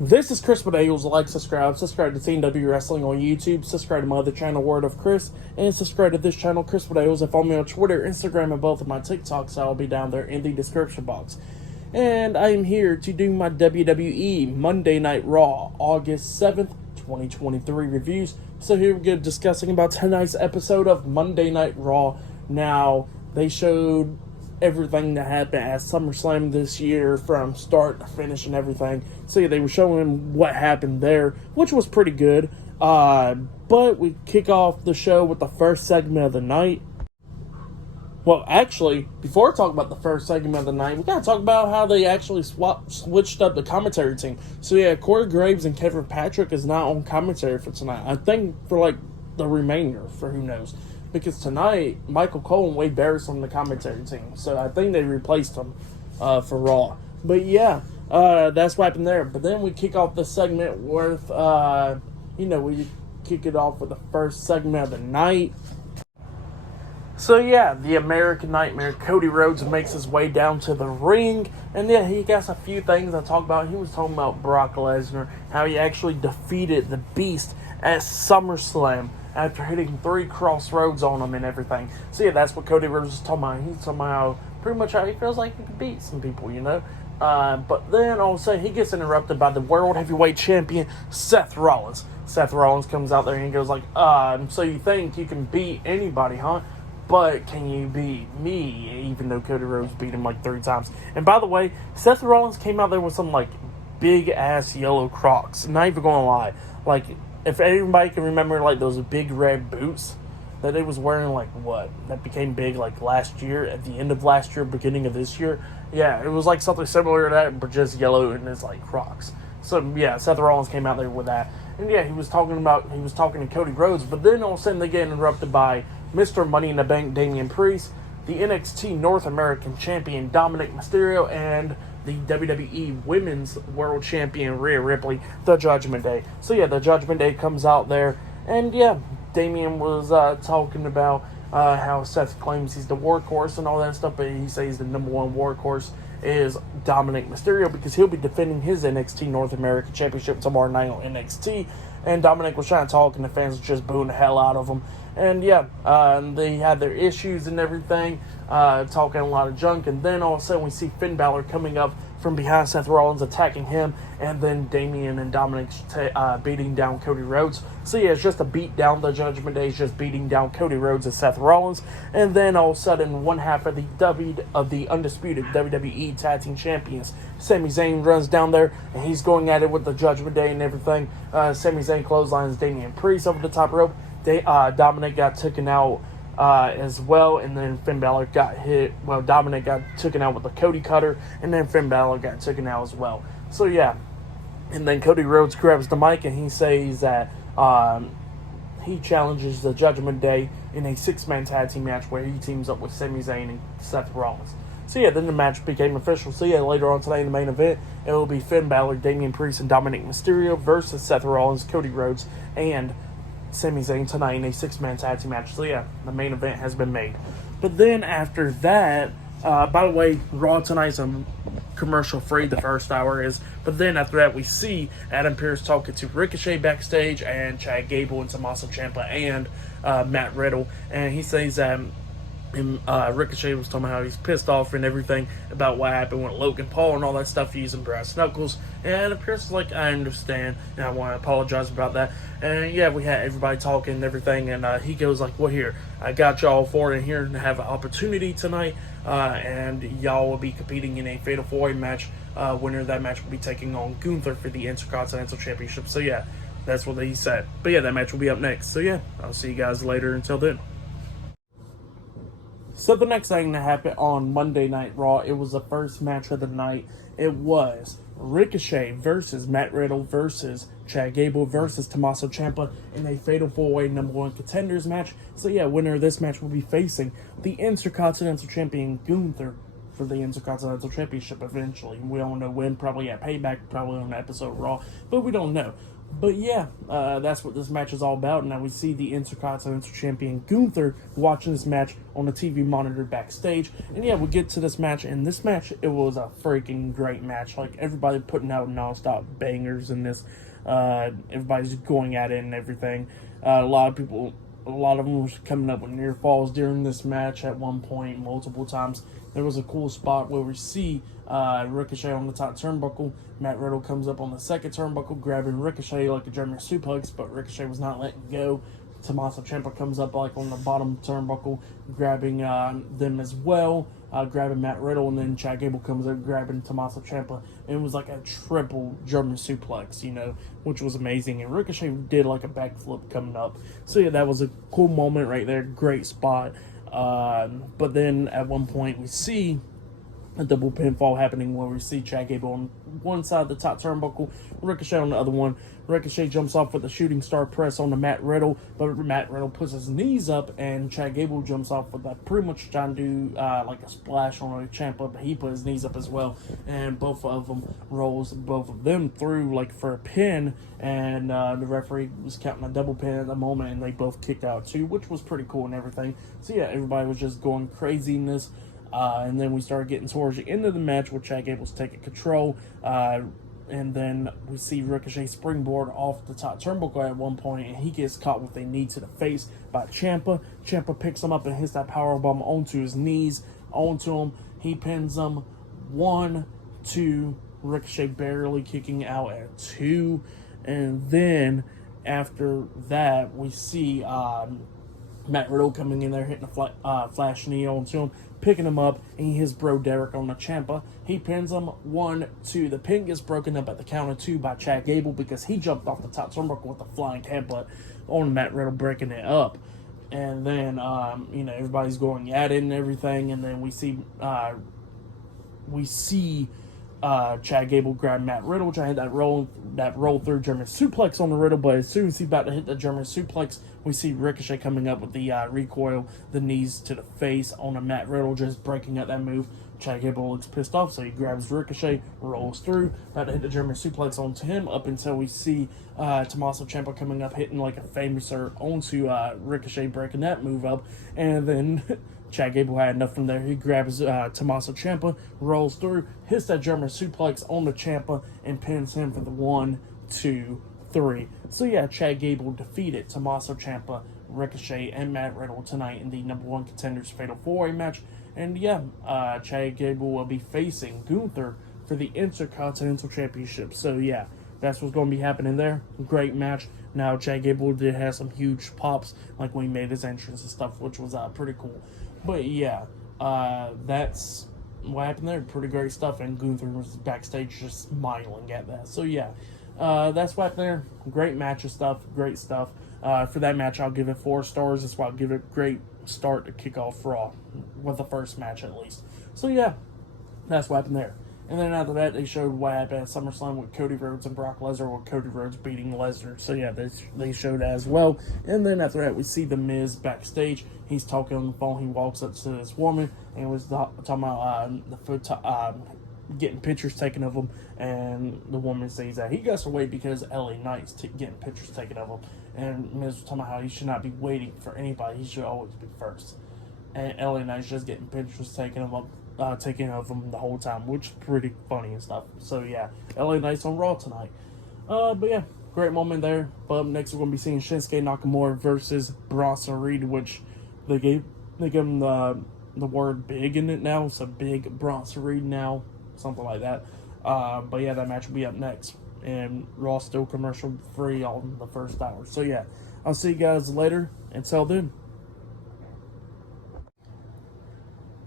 This is Chris Medeiros. Like, subscribe to Team W Wrestling on YouTube, subscribe to my other channel, Word of Chris, and subscribe to this channel, Chris Medeiros, and follow me on Twitter, Instagram, and both of my TikToks. I'll be down there in the description box. And I am here to do my WWE Monday Night Raw, August 7th, 2023 reviews. So here we go, discussing about tonight's episode of Monday Night Raw. Now, they showed everything that happened at SummerSlam this year from start to finish and everything. So yeah, they were showing what happened there, which was pretty good. But we kick off the show with the first segment of the night. Well, actually, before I talk about the first segment of the night, we gotta talk about how they actually switched up the commentary team. So yeah, Corey Graves and Kevin Patrick is not on commentary for tonight. I think for like the remainder, for who knows. Because tonight, Michael Cole and Wade Barrett's on the commentary team. So I think they replaced them for Raw. But yeah, that's what happened there. But then we kick off the segment with, we kick it off with the first segment of the night. So yeah, the American Nightmare, Cody Rhodes, makes his way down to the ring. And yeah, he got a few things to talk about. He was talking about Brock Lesnar, how he actually defeated the Beast at SummerSlam after hitting 3 crossroads on him and everything. So yeah, that's what Cody Rhodes was talking about. He's talking about pretty much how he feels like he can beat some people, But then all of a sudden he gets interrupted by the World Heavyweight Champion, Seth Rollins. Seth Rollins comes out there and he goes like, so you think you can beat anybody, huh? But can you beat me? Even though Cody Rhodes beat him like 3 times. And by the way, Seth Rollins came out there with some like big ass yellow Crocs. Not even gonna lie. Like, if anybody can remember like those big red boots that they was wearing, like what? That became big like last year, at the end of last year, beginning of this year. Yeah, it was like something similar to that, but just yellow and it's like Crocs. So yeah, Seth Rollins came out there with that. And yeah, he was talking to Cody Rhodes, but then all of a sudden they get interrupted by Mr. Money in the Bank, Damian Priest, the NXT North American Champion, Dominic Mysterio, and the WWE Women's World Champion, Rhea Ripley, the Judgment Day. So yeah, the Judgment Day comes out there, and yeah, Damian was talking about how Seth claims he's the workhorse and all that stuff, but he says the number one workhorse is Dominic Mysterio because he'll be defending his NXT North American Championship tomorrow night on NXT. And Dominic was trying to talk, and the fans were just booing the hell out of him. And yeah, they had their issues and everything, talking a lot of junk. And then all of a sudden we see Finn Balor coming up from behind Seth Rollins, attacking him, and then Damian and Dominic beating down Cody Rhodes. So yeah, it's just a beat down. The Judgment Day is just beating down Cody Rhodes and Seth Rollins. And then all of a sudden, one half of the undisputed WWE Tag Team Champions, Sami Zayn, runs down there, and he's going at it with the Judgment Day and everything. Sami Zayn clotheslines Damian Priest over the top rope. Dominic got taken out as well, and then Finn Balor got hit. Well, Dominic got taken out with the Cody Cutter, and then Finn Balor got taken out as well. So yeah, and then Cody Rhodes grabs the mic and he says that he challenges the Judgment Day in a 6-man tag team match where he teams up with Sami Zayn and Seth Rollins. So yeah, then the match became official. So yeah, later on today in the main event, it will be Finn Balor, Damian Priest, and Dominic Mysterio versus Seth Rollins, Cody Rhodes, and Sami Zayn tonight in a 6-man tag team match. So yeah, the main event has been made. But then after that, by the way, Raw tonight's commercial free, the first hour is. But then after that, we see Adam Pearce talking to Ricochet backstage, and Chad Gable and Tommaso Ciampa and Matt Riddle. And he says that Ricochet was talking about how he's pissed off and everything about what happened with Logan Paul and all that stuff, using brass knuckles. And Pierce is like, I understand, and I want to apologize about that. And yeah, we had everybody talking and everything, and he goes like, well, here, I got y'all for it in here to have an opportunity tonight, and y'all will be competing in a Fatal 4-Way match. Winner of that match will be taking on Gunther for the Intercontinental Championship. So yeah, that's what he said. But yeah, that match will be up next. So yeah, I'll see you guys later. Until then. So the next thing that happened on Monday Night Raw, it was the first match of the night. It was Ricochet versus Matt Riddle versus Chad Gable versus Tommaso Ciampa in a Fatal 4-Way number 1 contenders match. So yeah, winner of this match will be facing the Intercontinental Champion Gunther for the Intercontinental Championship eventually. We don't know when, probably at Payback, probably on the episode of Raw, but we don't know. But yeah, that's what this match is all about. Now we see the Intercontinental Champion Gunther watching this match on a TV monitor backstage. And yeah, we get to this match. And this match, it was a freaking great match. Like, everybody putting out nonstop bangers in this. Everybody's going at it and everything. A lot of them was coming up with near falls during this match at one point, multiple times. There was a cool spot where we see Ricochet on the top turnbuckle. Matt Riddle comes up on the second turnbuckle, grabbing Ricochet like a German suplex, but Ricochet was not letting go. Tommaso Ciampa comes up like on the bottom turnbuckle, grabbing them as well, grabbing Matt Riddle, and then Chad Gable comes up grabbing Tommaso Ciampa. And it was like a triple German suplex, which was amazing. And Ricochet did like a backflip coming up. So yeah, that was a cool moment right there. Great spot. But then at one point we see a double pinfall happening where we see Chad Gable on one side of the top turnbuckle, Ricochet on the other one. Ricochet jumps off with a shooting star press on the Matt Riddle, but Matt Riddle puts his knees up, and Chad Gable jumps off with that, pretty much trying to do like a splash on Ciampa, but he put his knees up as well, and both of them rolls both of them through like for a pin, and the referee was counting a double pin at the moment, and they both kicked out too, which was pretty cool and everything. So yeah, everybody was just going crazy in this. And then we started getting towards the end of the match where Chad Gable's taking control. And then we see Ricochet springboard off the top turnbuckle at one point, and he gets caught with a knee to the face by Ciampa. Ciampa picks him up and hits that powerbomb onto his knees, onto him. He pins him 1, 2, Ricochet barely kicking out at 2. And then after that, we see Matt Riddle coming in there, hitting a flash knee onto him, picking him up, and he hits Bro Derek on the Ciampa. He pins him 1, 2. The pin gets broken up at the count of 2 by Chad Gable because he jumped off the top turnbuckle with a flying headbutt on Matt Riddle, breaking it up. And then, everybody's going at it and everything, and then we see Chad Gable grab Matt Riddle, trying to hit that roll through German suplex on the Riddle, but as soon as he's about to hit the German suplex, we see Ricochet coming up with the recoil, the knees to the face on a Matt Riddle, just breaking up that move. Chad Gable looks pissed off, so he grabs Ricochet, rolls through, about to hit the German suplex onto him, up until we see Tommaso Ciampa coming up, hitting like a famouser onto Ricochet, breaking that move up, and then Chad Gable had enough from there. He grabs Tommaso Ciampa, rolls through, hits that German suplex on the Ciampa, and pins him for the 1, 2, 3. So yeah, Chad Gable defeated Tommaso Ciampa, Ricochet, and Matt Riddle tonight in the number 1 Contenders Fatal 4-Way match. And yeah, Chad Gable will be facing Gunther for the Intercontinental Championship. So yeah, that's what's going to be happening there. Great match. Now, Chad Gable did have some huge pops, like when he made his entrance and stuff, which was pretty cool. But yeah, that's what happened there. Pretty great stuff, and Gunther was backstage just smiling at that. So yeah, that's what happened there. Great match of stuff, great stuff. For that match, I'll give it 4 stars. That's why I'll give it a great start to kick off Raw, with the first match at least. So yeah, that's what happened there. And then after that, they showed what happened at SummerSlam with Cody Rhodes and Brock Lesnar, with Cody Rhodes beating Lesnar. So yeah, they showed that as well. And then after that, we see The Miz backstage. He's talking on the phone. He walks up to this woman and was talking about getting pictures taken of him. And the woman says that he got to wait because LA Knight's getting pictures taken of him. And Miz was talking about how he should not be waiting for anybody. He should always be first. And LA Knight's just getting pictures taken of him the whole time, which is pretty funny and stuff. So yeah, LA Knight's on Raw tonight. But yeah, great moment there. But up next, we're going to be seeing Shinsuke Nakamura versus Bronson Reed, which they gave him the word big in it now. So big Bronson Reed now, something like that. But yeah, that match will be up next. And Raw still commercial free on the first hour. So yeah, I'll see you guys later. Until then.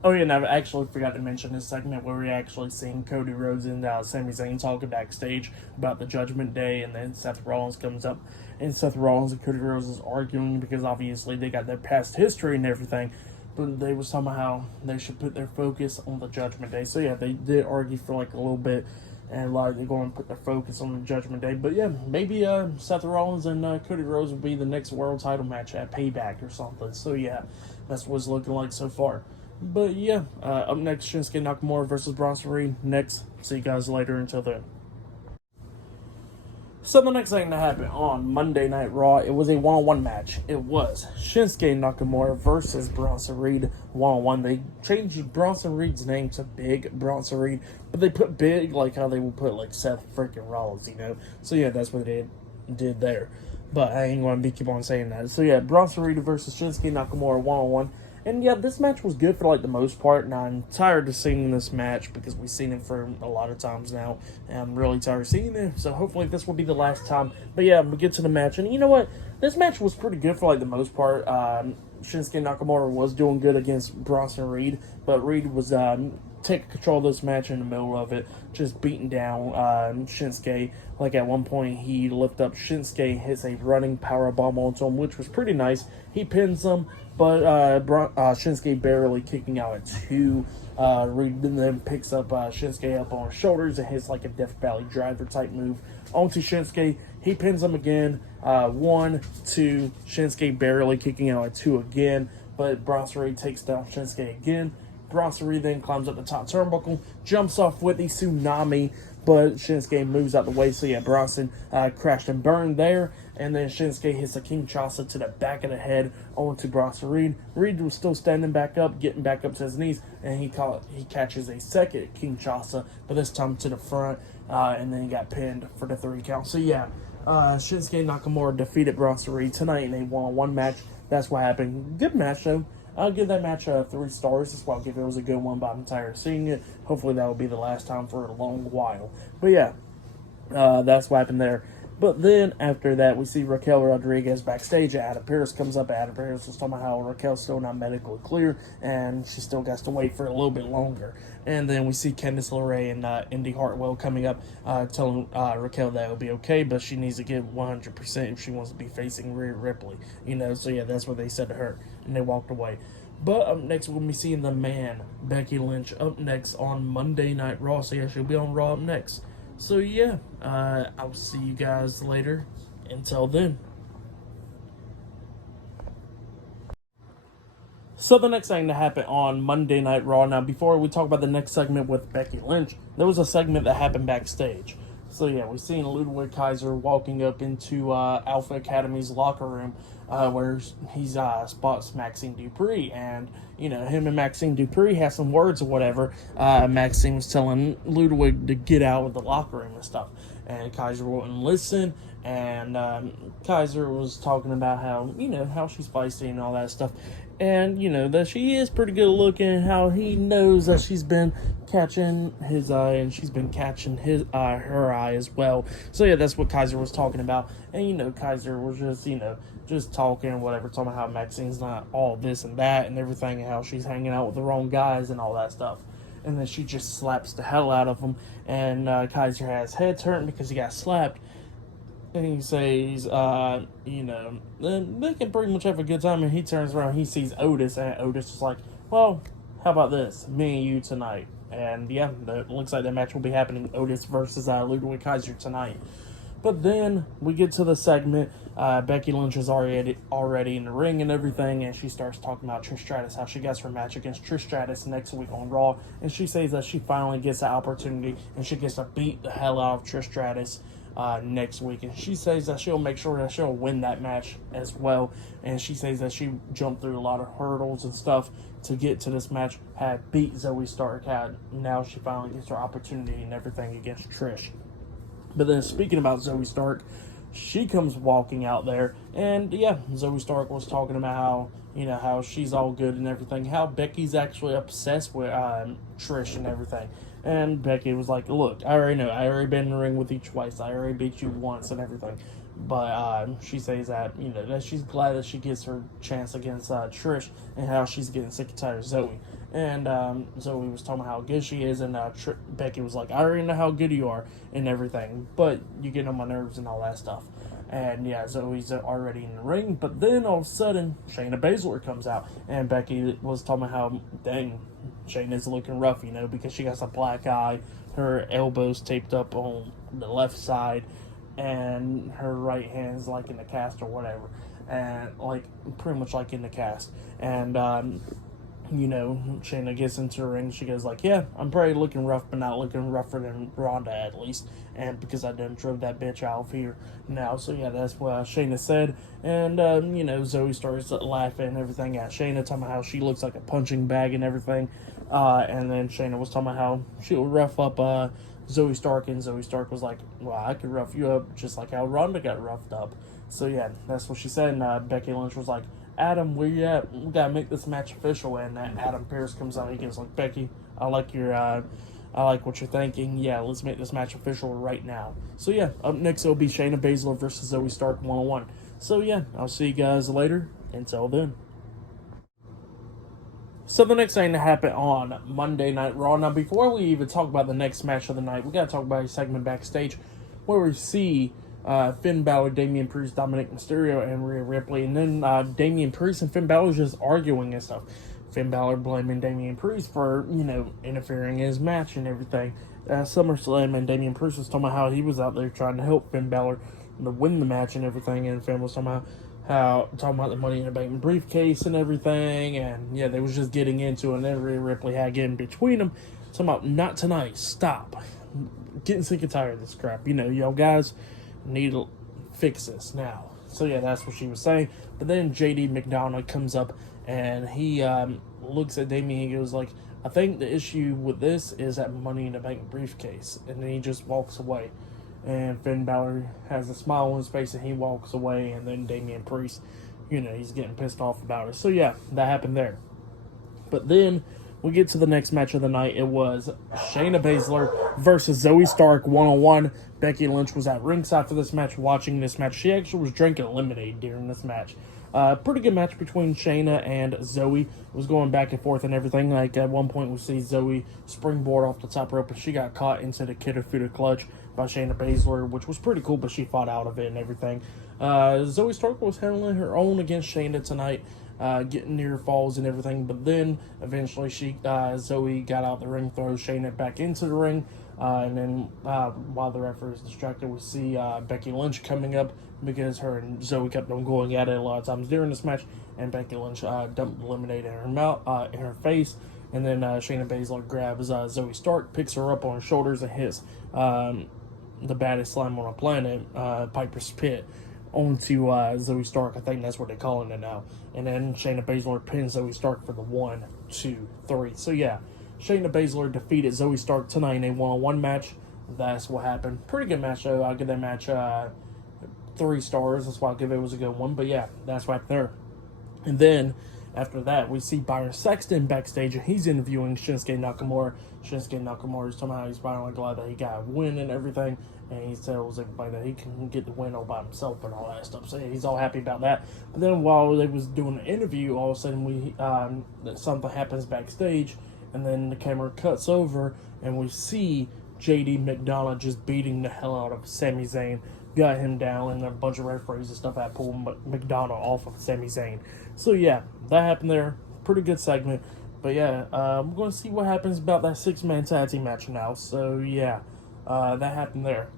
Oh yeah, and I actually forgot to mention this segment where we actually seen Cody Rhodes and Sami Zayn talking backstage about the Judgment Day, and then Seth Rollins comes up, and Seth Rollins and Cody Rhodes is arguing because obviously they got their past history and everything, but they was talking about how they should put their focus on the Judgment Day. So yeah, they did argue for like a little bit, and like they're going to put their focus on the Judgment Day. But yeah, maybe Seth Rollins and Cody Rhodes will be the next world title match at Payback or something. So yeah, that's what it's looking like so far. But yeah, up next, Shinsuke Nakamura versus Bronson Reed. Next, see you guys later. Until then. So the next thing that happened on Monday Night Raw, it was a one-on-one match. It was Shinsuke Nakamura versus Bronson Reed one-on-one. They changed Bronson Reed's name to Big Bronson Reed, but they put Big like how they would put like Seth freaking Rollins, you know? So yeah, that's what they did there. But I ain't going to keep on saying that. So yeah, Bronson Reed versus Shinsuke Nakamura one-on-one. And yeah, this match was good for like the most part, and I'm tired of seeing this match because we've seen it for a lot of times now, and I'm really tired of seeing it, so hopefully this will be the last time. But yeah, we get to the match, and you know what? This match was pretty good for like the most part. Shinsuke Nakamura was doing good against Bronson Reed, but Reed was taking control of this match in the middle of it, just beating down Shinsuke. Like at one point, he lifted up Shinsuke, hits a running power bomb onto him, which was pretty nice. He pins him, but Shinsuke barely kicking out at 2. Reed then picks up Shinsuke up on his shoulders and hits like a Death Valley Driver type move onto Shinsuke. He pins him again. 1, 2. Shinsuke barely kicking out at 2 again, but Bronson Reed takes down Shinsuke again. Bronson Reed then climbs up the top turnbuckle, jumps off with the tsunami, but Shinsuke moves out the way. So yeah, Bronson crashed and burned there, and then Shinsuke hits a Kinshasa to the back of the head onto Bronson Reed. Reed was still standing back up, getting back up to his knees, and he catches a second Kinshasa, but this time to the front, and then he got pinned for the 3 count. So yeah, Shinsuke Nakamura defeated Bronson Reed tonight in a one-on-one match. That's what happened. Good match though. I'll give that match 3 stars. That's why I'll give it. It was a good one, but I'm tired of seeing it. Hopefully that will be the last time for a long while. But yeah, that's what happened there. But then after that, we see Raquel Rodriguez backstage. Adam Pearce comes up. Adam Pearce was talking about how Raquel's still not medically clear, and she still got to wait for a little bit longer. And then we see Candice LeRae and Indy Hartwell coming up, telling Raquel that it'll be okay, but she needs to give 100% if she wants to be facing Rhea Ripley. You know, so yeah, that's what they said to her, and they walked away. But up next, we'll be seeing the man, Becky Lynch, up next on Monday Night Raw. So yeah, she'll be on Raw up next. So yeah, I'll see you guys later. Until then. So the next thing that happened on Monday Night Raw. Now, before we talk about the next segment with Becky Lynch, there was a segment that happened backstage. So yeah, we seen Ludwig Kaiser walking up into Alpha Academy's locker room, where he's spots Maxine Dupree, and you know him and Maxine Dupree have some words or whatever. Maxine was telling Ludwig to get out of the locker room and stuff, and Kaiser wouldn't listen. And Kaiser was talking about how she's feisty and all that stuff, and that she is pretty good looking. How he knows that she's been catching his eye, and she's been catching her eye as well. So yeah, that's what Kaiser was talking about. And Kaiser was just talking and whatever, talking about how Maxine's not all this and that and everything, and how she's hanging out with the wrong guys and all that stuff. And then she just slaps the hell out of him, and Kaiser has head turned because he got slapped. And he says, they can pretty much have a good time. And he turns around, he sees Otis, and Otis is like, well, how about this? Me and you tonight. And yeah, it looks like that match will be happening, Otis versus Ludwig Kaiser tonight. But then we get to the segment. Becky Lynch is already in the ring and everything, and she starts talking about Trish Stratus, how she gets her match against Trish Stratus next week on Raw. And she says that she finally gets the opportunity, and she gets to beat the hell out of Trish Stratus next week. And she says that she'll make sure that she'll win that match as well. And she says that she jumped through a lot of hurdles and stuff to get to this match, had beat Zoe Stark, now she finally gets her opportunity and everything against Trish. But then speaking about Zoe Stark, she comes walking out there, and yeah, Zoe Stark was talking about how she's all good and everything, how Becky's actually obsessed with Trish and everything. And Becky was like, look, I already know, I already been in the ring with you twice, I already beat you once and everything. But she says that, that she's glad that she gets her chance against Trish, and how she's getting sick and tired of Zoe. And Zoe was talking about how good she is, and Becky was like, I already know how good you are and everything, but you get on my nerves and all that stuff. And yeah, Zoe's already in the ring, but then all of a sudden, Shayna Baszler comes out, and Becky was talking about how, dang, Shayna's looking rough, because she got a black eye, her elbows taped up on the left side, and her right hand's like in the cast or whatever, and like pretty much like in the cast. And Shayna gets into the ring. She goes like, yeah, I'm probably looking rough, but not looking rougher than Ronda at least. And because I done drove that bitch out of here now. So yeah, that's what Shayna said. And, Zoe starts laughing and everything at Shayna, talking about how she looks like a punching bag and everything. And then Shayna was talking about how she would rough up Zoe Stark. And Zoe Stark was like, well, I could rough you up just like how Ronda got roughed up. So yeah, that's what she said. And Becky Lynch was like, Adam, where you at? We gotta make this match official. And Adam Pearce comes out. He goes like, Becky, I like what you're thinking. Yeah, let's make this match official right now. So yeah, up next it'll be Shayna Baszler versus Zoe Stark 1-on-1. So yeah, I'll see you guys later. Until then. So the next thing to happen on Monday Night Raw. Now, before we even talk about the next match of the night, we gotta talk about a segment backstage where we see Finn Balor, Damian Priest, Dominic Mysterio, and Rhea Ripley, and then Damian Priest and Finn Balor just arguing and stuff. Finn Balor blaming Damian Priest for interfering in his match and everything. SummerSlam, and Damian Priest was talking about how he was out there trying to help Finn Balor to win the match and everything, and Finn was talking about the Money in the Bank briefcase and everything, and yeah, they was just getting into it, and then Rhea Ripley had getting between them, talking about not tonight, stop, getting sick and tired of this crap, y'all guys need to fix this now. So yeah, that's what she was saying. But then JD McDonough comes up and he looks at Damian. He goes like, I think the issue with this is that Money in the Bank briefcase, and then he just walks away. And Finn Balor has a smile on his face and he walks away, and then Damian Priest, he's getting pissed off about it. So yeah, that happened there. But then we get to the next match of the night. It was Shayna Baszler versus Zoe Stark 1-on-1. Becky Lynch was at ringside for this match, watching this match. She actually was drinking lemonade during this match. Pretty good match between Shayna and Zoe. It was going back and forth and everything. Like, at one point we see Zoe springboard off the top rope, and she got caught into the Kitafuda clutch by Shayna Baszler, which was pretty cool, but she fought out of it and everything. Zoe Stark was handling her own against Shayna tonight, getting near falls and everything, but then eventually Zoe got out the ring, throws Shayna back into the ring, and then while the referee is distracted, we see Becky Lynch coming up, because her and Zoe kept on going at it a lot of times during this match, and Becky Lynch dumped the lemonade in her mouth, in her face, and then Shayna Baszler grabs Zoe Stark, picks her up on her shoulders, and hits the baddest slam on the planet, Piper's Pit, onto Zoe Stark. I think that's what they're calling it now. And then Shayna Baszler pins Zoe Stark for the 1, 2, 3. So yeah, Shayna Baszler defeated Zoe Stark tonight in a 1-on-1 match. That's what happened. Pretty good match though. I'll give that match 3 stars. That's why I give it was a good one. But yeah, that's right there. And then after that, we see Byron Saxton backstage, and he's interviewing Shinsuke Nakamura. Shinsuke Nakamura is talking about how he's finally glad that he got a win and everything, and he tells everybody that he can get the win all by himself and all that stuff. So he's all happy about that. But then while they was doing the interview, all of a sudden something happens backstage, and then the camera cuts over, and we see JD McDonough just beating the hell out of Sami Zayn. Got him down, and a bunch of referees and stuff had pulled McDonough off of Sami Zayn. So yeah, that happened there. Pretty good segment. But yeah, I'm going to see what happens about that 6-man tag team match now. So yeah, that happened there.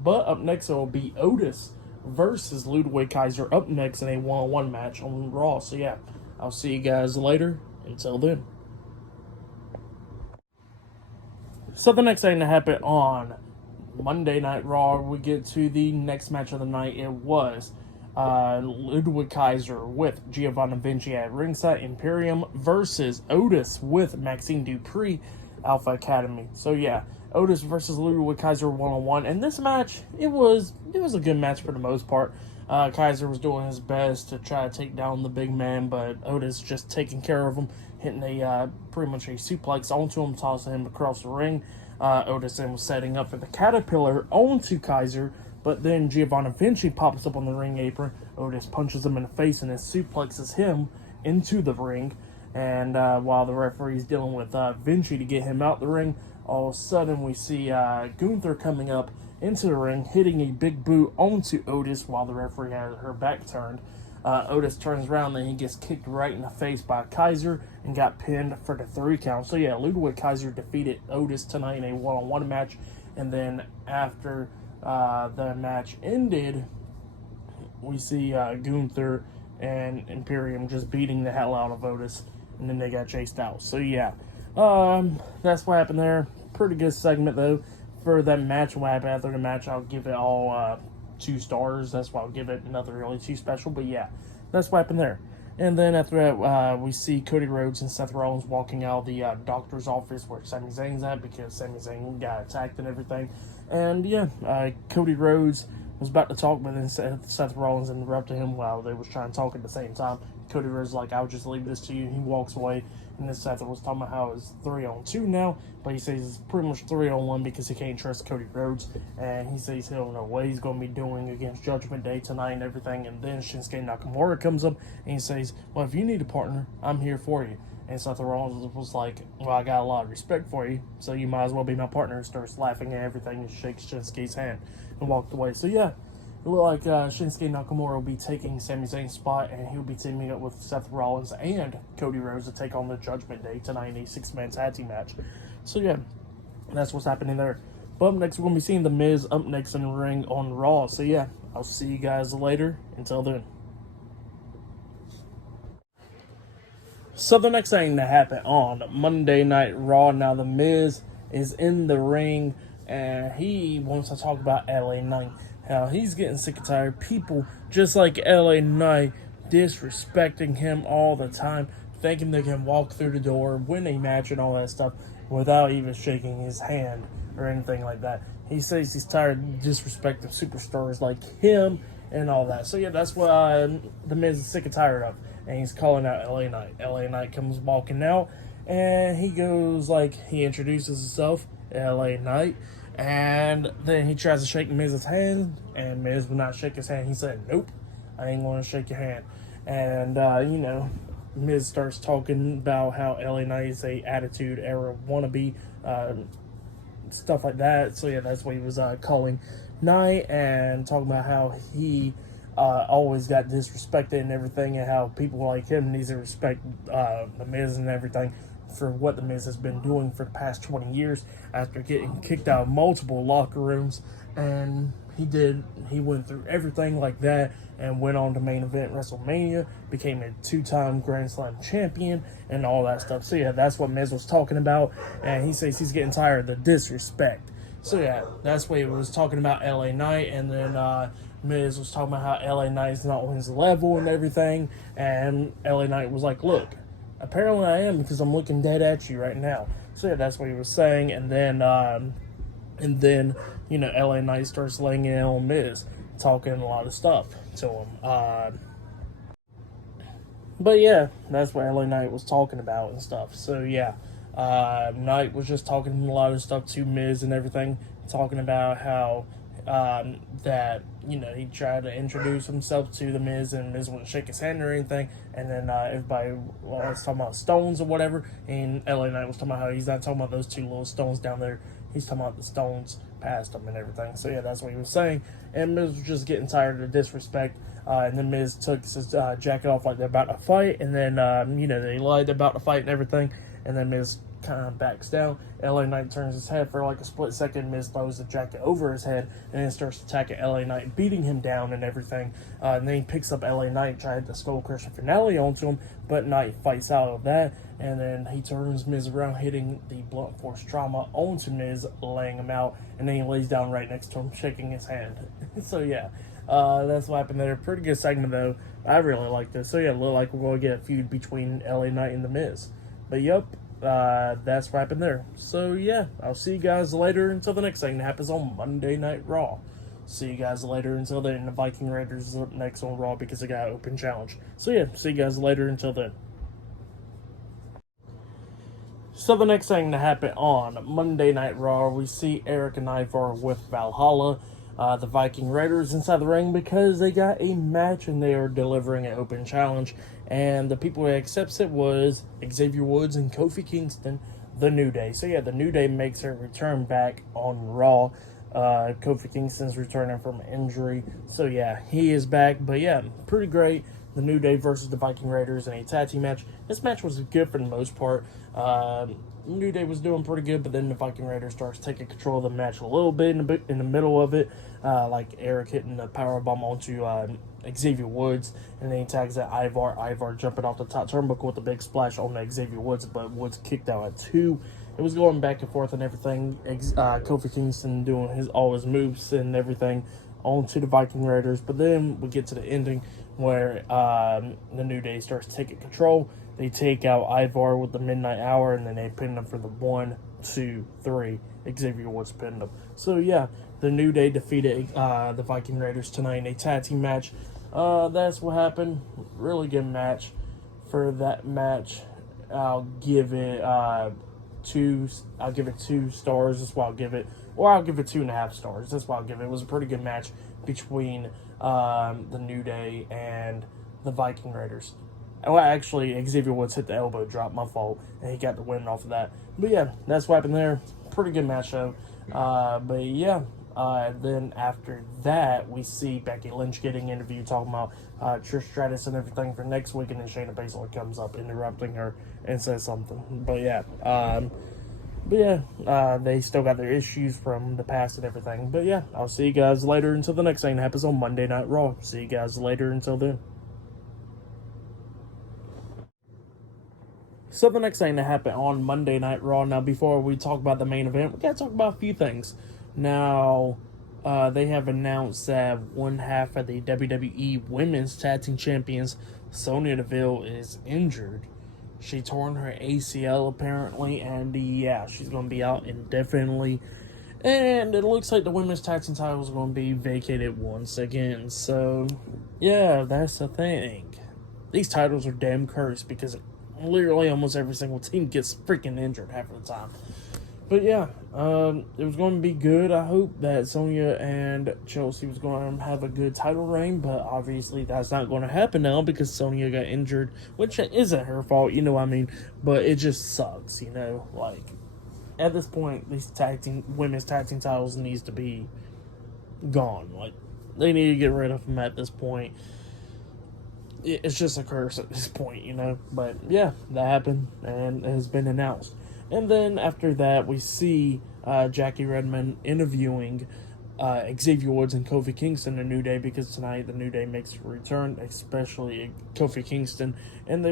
But up next, it will be Otis versus Ludwig Kaiser up next in a 1-on-1 match on Raw. So yeah, I'll see you guys later. Until then. So the next thing that happened on Monday Night Raw, we get to the next match of the night. It was Ludwig Kaiser with Giovanni Vinci at ringside, Imperium versus Otis with Maxine Dupree, Alpha Academy. So yeah, Otis versus Ludwig Kaiser 1-on-1, and this match, it was a good match for the most part. Kaiser was doing his best to try to take down the big man, but Otis just taking care of him, hitting pretty much a suplex onto him, tossing him across the ring. Otis then was setting up for the Caterpillar onto Kaiser, but then Giovanni Vinci pops up on the ring apron. Otis punches him in the face and then suplexes him into the ring. And while the referee's dealing with Vinci to get him out the ring, all of a sudden we see Gunther coming up into the ring, hitting a big boot onto Otis while the referee has her back turned. Otis turns around, then he gets kicked right in the face by Kaiser and got pinned for the 3 count. So yeah, Ludwig Kaiser defeated Otis tonight in a 1-on-1 match. And then after the match ended, we see Gunther and Imperium just beating the hell out of Otis and then they got chased out. So yeah, that's what happened there. Pretty good segment though for that match. What happened after the match, I'll give it all 2 stars. That's why I'll give it nothing really too special. But yeah, that's what happened there. And then after that, we see Cody Rhodes and Seth Rollins walking out of the doctor's office where Sami Zayn's at, because Sami Zayn got attacked and everything. And yeah, Cody Rhodes was about to talk, but then Seth Rollins interrupted him while they was trying to talk at the same time. Cody Rhodes was like, "I'll just leave this to you." He walks away, and then Seth was talking about how it's 3-on-2 now, but he says it's pretty much 3-on-1 because he can't trust Cody Rhodes, and he says he don't know what he's going to be doing against Judgment Day tonight and everything. And then Shinsuke Nakamura comes up, and he says, "Well, if you need a partner, I'm here for you." And Seth Rollins was like, "Well, I got a lot of respect for you, so you might as well be my partner," and starts laughing at everything and shakes Shinsuke's hand and walked away. So yeah, it looked like Shinsuke Nakamura will be taking Sami Zayn's spot, and he'll be teaming up with Seth Rollins and Cody Rhodes to take on the Judgment Day tonight in a 6-man tag team match. So yeah, that's what's happening there. But up next, we're going to be seeing The Miz up next in the ring on Raw. So yeah, I'll see you guys later. Until then. So the next thing that happened on Monday Night Raw, now The Miz is in the ring, and he wants to talk about LA Knight. How he's getting sick and tired. People just like LA Knight disrespecting him all the time, thinking they can walk through the door, win a match and all that stuff without even shaking his hand or anything like that. He says he's tired of disrespecting superstars like him and all that. So yeah, that's what The Miz is sick and tired of. And he's calling out LA Knight. LA Knight comes walking out, and he goes he introduces himself, LA Knight. And then he tries to shake Miz's hand, and Miz will not shake his hand. He said, "Nope, I ain't going to shake your hand." And, Miz starts talking about how LA Knight is a Attitude Era wannabe, stuff like that. So, yeah, that's what he was calling Knight, and talking about how he always got disrespected and everything, and how people like him needs to respect the Miz and everything for what The Miz has been doing for the past 20 years after getting kicked out of multiple locker rooms. And he went through everything like that and went on to main event WrestleMania, became a 2-time Grand Slam champion and all that stuff. So yeah, that's what Miz was talking about, and he says he's getting tired of the disrespect. So yeah, that's what he was talking about, LA Knight. And then Miz was talking about how LA Knight is not on his level and everything, and LA Knight was like, "Look, apparently I am, because I'm looking dead at you right now." So yeah, that's what he was saying. And then LA Knight starts laying in on Miz, talking a lot of stuff to him. But yeah, that's what LA Knight was talking about and stuff. So yeah, Knight was just talking a lot of stuff to Miz and everything, talking about how he tried to introduce himself to The Miz, and Miz wouldn't shake his hand or anything. And then everybody was talking about stones or whatever, and LA Knight was talking about how he's not talking about those 2 little stones down there. He's talking about the stones past him and everything. So yeah, that's what he was saying. And Miz was just getting tired of the disrespect. And then Miz took his jacket off like they're about to fight. And then, they lied about the fight and everything. And then Miz kind of backs down. LA Knight turns his head for like a split second. Miz throws the jacket over his head and then starts attacking LA Knight, beating him down and everything. And then he picks up LA Knight, trying to Skull Crusher finale onto him, but Knight fights out of that. And then he turns Miz around, hitting the blunt force trauma onto Miz, laying him out. And then he lays down right next to him, shaking his hand. So yeah, that's what happened there. Pretty good segment though. I really like this. So yeah, it looked like we're going to get a feud between LA Knight and The Miz. But yep, that's what happened there. So yeah, I'll see you guys later until the next thing that happens on Monday Night Raw. See you guys later until then. The Viking Raiders is up next on Raw because they got an open challenge. So yeah, see you guys later until then. So the next thing to happen on Monday Night Raw, we see Eric and Ivar with Valhalla, the Viking Raiders, inside the ring because they got a match and they are delivering an open challenge. And the people that accepts it was Xavier Woods and Kofi Kingston, the New Day. So yeah, the New Day makes their return back on Raw. Kofi Kingston's returning from injury. So yeah, he is back. But yeah, pretty great. The New Day versus the Viking Raiders in a tag team match. This match was good for the most part. New Day was doing pretty good, but then the Viking Raiders starts taking control of the match a little bit in the middle of it, like Eric hitting the powerbomb onto Xavier Woods, and then he tags at Ivar. Ivar jumping off the top turnbuckle with a big splash on the Xavier Woods, but Woods kicked out at 2. It was going back and forth and everything. Kofi Kingston doing all his moves and everything onto the Viking Raiders, but then we get to the ending where the New Day starts taking control. They take out Ivar with the Midnight Hour, and then they pin him for the 1, 2, 3. Xavier Woods pinned him. So yeah, the New Day defeated the Viking Raiders tonight in a tag team match. That's what happened. Really good match. For that match, I'll give it 2. I'll give it 2 stars. That's why I'll give it. Or I'll give it 2.5 stars. That's why I'll give it. It was a pretty good match between the New Day and the Viking Raiders. Well, actually, Xavier Woods hit the elbow drop, my fault, and he got the win off of that. But yeah, that's what happened there. Pretty good match, though. But yeah, then after that, we see Becky Lynch getting interviewed, talking about Trish Stratus and everything for next week, and then Shayna Baszler comes up, interrupting her, and says something. But yeah, they still got their issues from the past and everything. But yeah, I'll see you guys later until the next thing that happens on Monday Night Raw. See you guys later until then. So the next thing that happened on Monday Night Raw, now before we talk about the main event, we got to talk about a few things. Now, they have announced that one half of the WWE Women's Tag Team Champions, Sonya Deville, is injured. She torn her ACL apparently, and yeah, she's going to be out indefinitely. And it looks like the Women's Tag Team titles are going to be vacated once again. So, yeah, that's the thing. These titles are damn cursed because literally almost every single team gets freaking injured half of the time. But yeah, it was going to be good. I hope that Sonya and Chelsea was going to have a good title reign, but obviously that's not going to happen now because Sonya got injured, which isn't her fault, you know what I mean? But it just sucks, you know? Like, at this point, these women's tag team titles needs to be gone. Like, they need to get rid of them at this point. It's just a curse at this point, you know. But yeah, that happened and it has been announced. And then after that, we see Jackie Redmond interviewing Xavier Woods and Kofi Kingston, the New Day, because tonight the New Day makes a return, especially Kofi Kingston. And the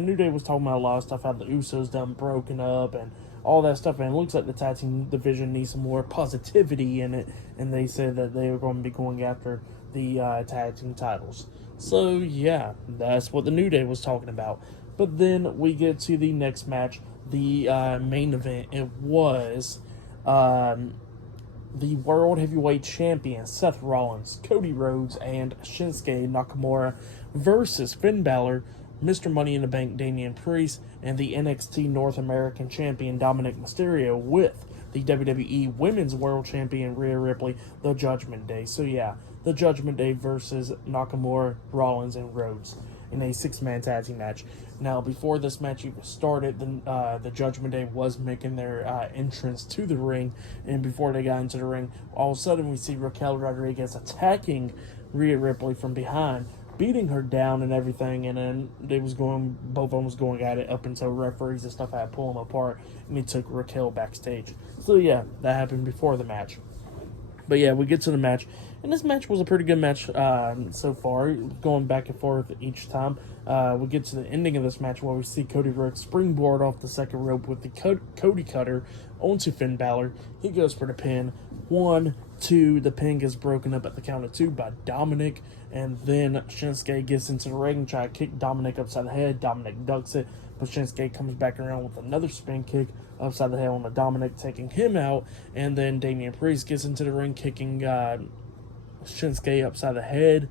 New Day was talking about a lot of stuff, how the Usos done broken up and all that stuff. And it looks like the tag team division needs some more positivity in it. And they said that they were going to be going after the tag team titles. So, yeah, that's what the New Day was talking about. But then we get to the next match, the main event. It was the World Heavyweight Champion, Seth Rollins, Cody Rhodes, and Shinsuke Nakamura versus Finn Balor, Mr. Money in the Bank, Damian Priest, and the NXT North American Champion, Dominic Mysterio, with the WWE Women's World Champion, Rhea Ripley, the Judgment Day. So, yeah, the Judgment Day versus Nakamura, Rollins, and Rhodes in a 6-man tag team match. Now, before this match even started, the Judgment Day was making their entrance to the ring, and before they got into the ring, all of a sudden we see Raquel Rodriguez attacking Rhea Ripley from behind, beating her down and everything, and then both of them was going at it up until referees and stuff had to pull them apart, and he took Raquel backstage. So yeah, that happened before the match. But yeah, we get to the match, and this match was a pretty good match so far, going back and forth each time. We get to the ending of this match where we see Cody Rhodes springboard off the second rope with the Cody Cutter onto Finn Balor. He goes for the pin. 1, 2, the pin gets broken up at the count of 2 by Dominic, and then Shinsuke gets into the ring, try to kick Dominic upside the head. Dominic ducks it, but Shinsuke comes back around with another spin kick upside the head on the Dominic, taking him out, and then Damian Priest gets into the ring, kicking Shinsuke upside the head,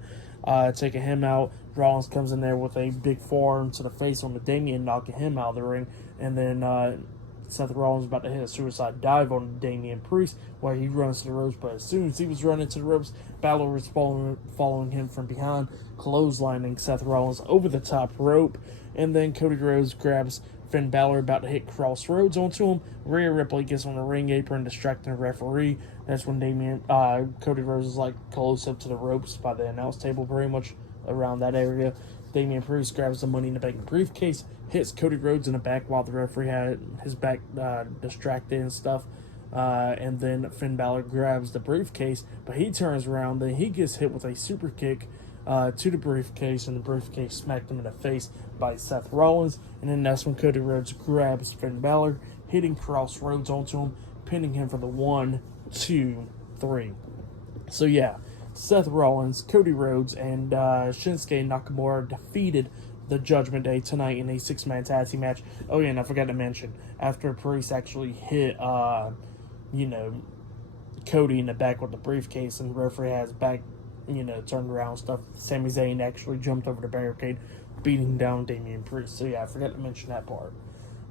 taking him out. Rollins comes in there with a big forearm to the face on the Damian, knocking him out of the ring, and then Seth Rollins about to hit a suicide dive on Damian Priest where he runs to the ropes, but as soon as he was running to the ropes, Balor was following him from behind, clotheslining Seth Rollins over the top rope, and then Cody Rhodes grabs Finn Balor about to hit Crossroads onto him. Rhea Ripley gets on the ring apron, distracting the referee. That's when Cody Rhodes is like close up to the ropes by the announce table, pretty much around that area. Damian Priest grabs the Money in the Bank briefcase, hits Cody Rhodes in the back while the referee had his back distracted and stuff. And then Finn Balor grabs the briefcase, but he turns around, then he gets hit with a super kick to the briefcase, and the briefcase smacked him in the face by Seth Rollins. And then that's when Cody Rhodes grabs Finn Balor, hitting Crossroads onto him, pinning him for the 1, 2, 3. So yeah, Seth Rollins, Cody Rhodes, and Shinsuke Nakamura defeated the Judgment Day tonight in a 6-man tag team match. Oh yeah, and I forgot to mention, after Priest actually hit, Cody in the back with the briefcase, and the referee has back, turned around and stuff, Sami Zayn actually jumped over the barricade, beating down Damian Priest. So yeah, I forgot to mention that part.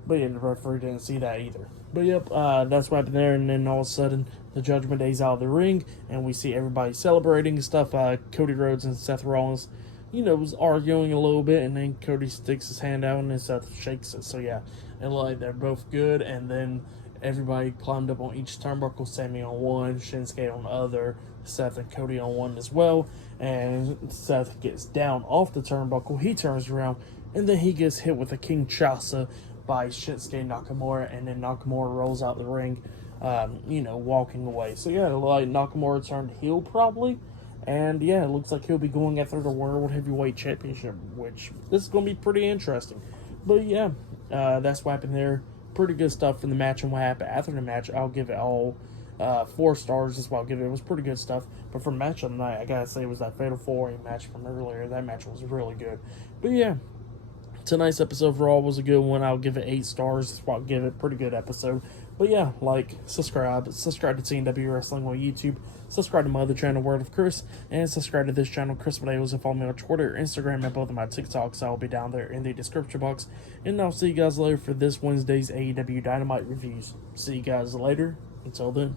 But yeah, the referee didn't see that either. But yep, that's what happened there, and then all of a sudden, the Judgment Day's out of the ring, and we see everybody celebrating and stuff. Cody Rhodes and Seth Rollins, was arguing a little bit, and then Cody sticks his hand out, and then Seth shakes it. So yeah, and like, they're both good, and then everybody climbed up on each turnbuckle, Sami on one, Shinsuke on the other, Seth and Cody on one as well, and Seth gets down off the turnbuckle, he turns around, and then he gets hit with a Kinshasa by Shinsuke Nakamura, and then Nakamura rolls out the ring, walking away. So yeah, like, Nakamura turned heel probably, and yeah, it looks like he'll be going after the World Heavyweight Championship, which this is going to be pretty interesting. But yeah, that's what happened there. Pretty good stuff in the match, and what happened after the match, I'll give it all 4 stars. That's what I'll give it. It was pretty good stuff. But for match of the night, I gotta say, it was that Fatal 4-Way match from earlier. That match was really good. But yeah, tonight's episode for all was a good one. I'll give it 8 stars. That's what I'll give it. Pretty good episode. But yeah, like, subscribe to TNW Wrestling on YouTube, subscribe to my other channel, Word of Chris, and subscribe to this channel, Chris Videos, and follow me on Twitter, Instagram, and both of my TikToks. I'll be down there in the description box. And I'll see you guys later for this Wednesday's AEW Dynamite reviews. See you guys later. Until then.